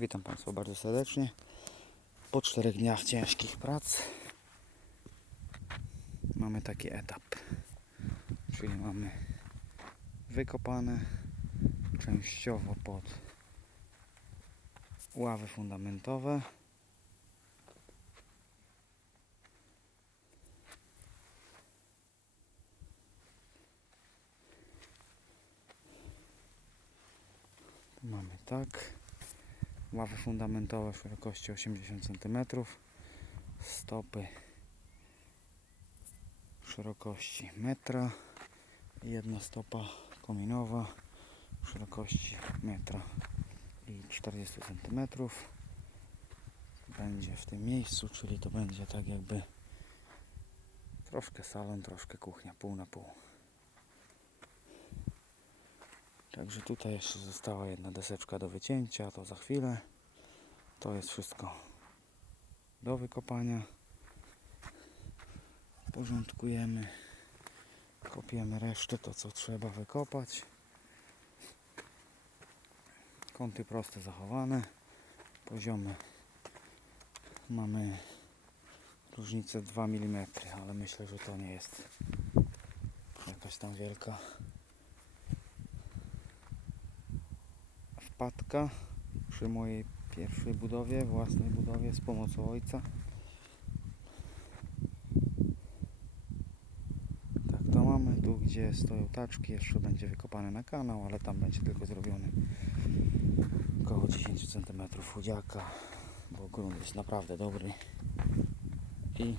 Witam Państwa bardzo serdecznie. Po czterech dniach ciężkich prac mamy taki etap. Czyli mamy wykopane częściowo pod ławy fundamentowe. Mamy tak. Ławy fundamentowe szerokości 80 cm. Stopy szerokości metra. I jedna stopa kominowa szerokości metra i 40 cm. Będzie w tym miejscu, czyli to będzie tak jakby troszkę salon, troszkę kuchnia, pół na pół. Także tutaj jeszcze została jedna deseczka do wycięcia, to za chwilę. To jest wszystko do wykopania. Porządkujemy, kopiemy resztę, to co trzeba wykopać. Kąty proste zachowane, poziomy mamy różnicę 2 mm, ale myślę, że to nie jest jakaś tam wielka wpadka przy mojej pierwszej budowie, własnej budowie z pomocą ojca. Tak to mamy. Tu gdzie stoją taczki jeszcze będzie wykopane na kanał, ale tam będzie tylko zrobiony około 10 cm chudziaka, bo grunt jest naprawdę dobry i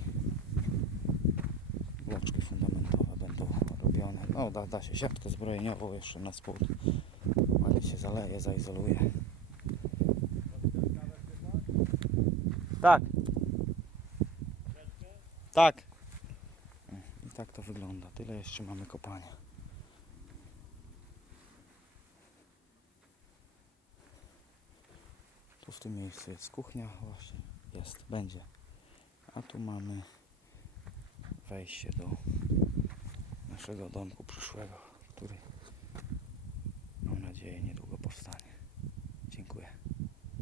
bloczki fundamentowe będą robione. No da, da się siatkę zbrojeniową jeszcze na spód ładnie się zaleje, zaizoluje. Tak. Tak. I tak to wygląda. Tyle jeszcze mamy kopania. Tu w tym miejscu jest kuchnia, właśnie jest, będzie. A tu mamy wejście do naszego domku przyszłego, który